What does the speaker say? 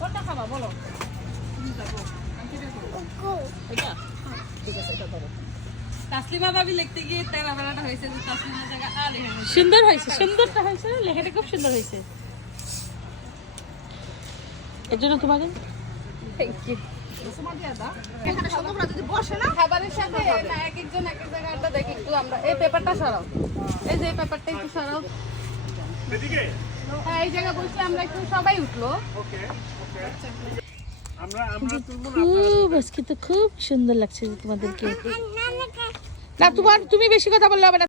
কোনটা খাবা বলো? এটা ঠিক আছে, এটা ধরো। তাসলিমা ভাবি লিখতে গিয়ে তেরা বেলাটা হয়েছে যে তাসলিমা জায়গা আ লেখা হয়েছে। সুন্দর হয়েছে, সুন্দরটা হয়েছে, লেখাটা খুব সুন্দর হয়েছে। এর জন্য তোমাকে থ্যাংক ইউ। এখানে সবগুলো যদি বসে না খাবারের সাথে না এক একজন এক এক জায়গায় আড্ডা দেখি একটু আমরা। এই পেপারটা সরাও, এই যে পেপারটা একটু সরাও এদিকে। হ্যাঁ এই জায়গা বসে আমরা একটু সবাই উঠলো। ওকে ওকে আমরা খুব আজকে তো খুব সুন্দর লাগছে তোমাদেরকে। না তুমি বেশি কথা বললে হবে না।